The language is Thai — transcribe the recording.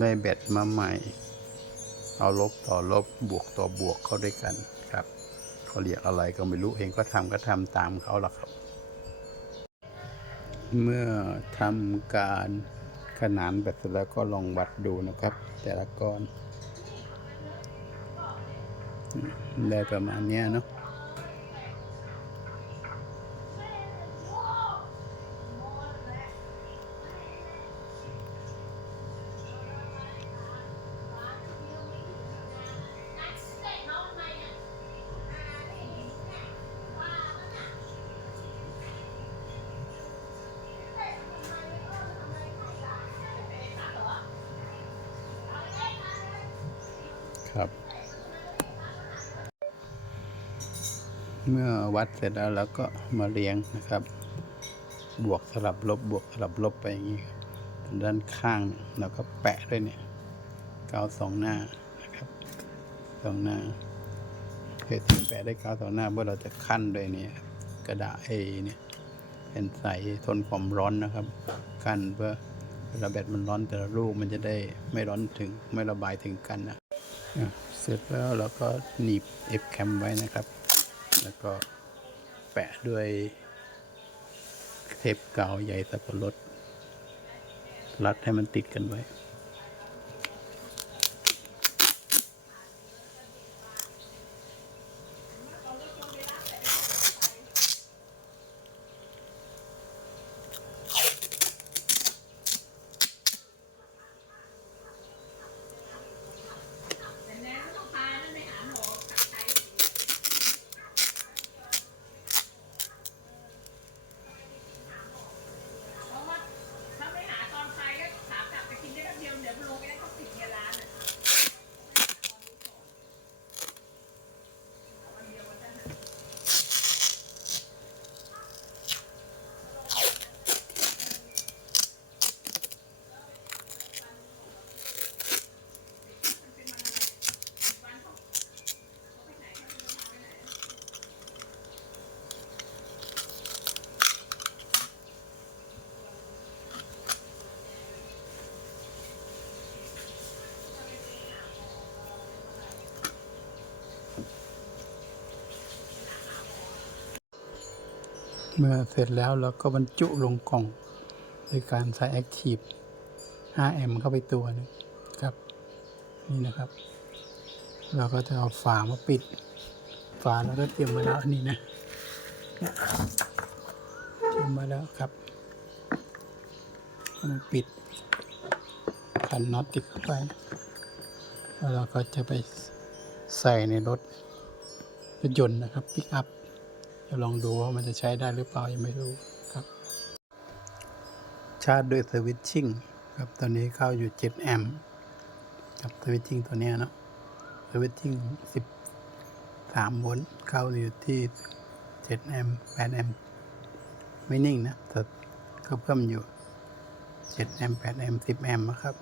ได้แบตมาใหม่ เอาลบต่อลบบวกต่อบวกเข้าด้วยกันครับเขาเรียกอะไรก็ไม่รู้เองก็ทำก็ทำตามเขาละครับ เมื่อทำการขนานแบตเสร็จแล้วก็ลองวัดดูนะครับ แต่ละก้อน ได้ประมาณเนี้ยเนาะ ครับ เมื่อวัดเสร็จแล้วเราก็มาเรียงนะครับ บวกสลับลบบวกสลับลบไปอย่างนี้ครับด้านข้างเราก็แปะด้วยเนี่ยกาวสองหน้านะครับสองหน้าเคยที่แปะได้กาวสองหน้าเพื่อเราจะขั้นด้วยเนี่ยกระดาษเอเนี่ยเป็นใสทนความร้อนนะครับ กั้นเพื่อเวลาแบตมันร้อนแต่ละลูกมันจะได้ไม่ร้อนถึงไม่ระบายถึงกันนะ เสร็จแล้วเราก็หนีบเอฟแคมไว้นะครับ แล้วก็แปะด้วยเทปกาวใหญ่สับปะรดรัดให้มันติดกันไว้ เพราะว่าถ้าไม่หาตอนไปก็ถามกลับไปกินได้แป๊บเดียวเดี๋ยวมันลงไปได้ก็สิบเนี่ยร้านอะ เมื่อเสร็จแล้วเราก็บรรจุลงกล่องโดยการใส่แอคทีฟ 5M เข้าไปตัวหนึงครับนี่นะครับ เราก็จะเอาฝามาปิด ฝาเราก็เตรียมมาแล้วนนี้นะเตรียมมาแล้วครับมาปิดพันน็อตติดเข้าไปแล้วเราก็จะไปใส่ในรถรถยนต์นะครับปิกอัพ จะลองดูว่ามันจะใช้ได้หรือเปล่ายังไม่รู้ครับ ชาร์จด้วยสวิตชิ่งครับตอนนี้เข้าอยู่ 7 แอมป์ครับสวิตชิ่งตัวนี้เนาะสวิตชิ่ง13โวลต์เข้าอยู่ที่ 7 แอมป์8แอมป์ไม่นิ่งนะแต่ก็เพิ่มอยู่ 7 แอมป์8แอมป์10 แอมป์นะครับ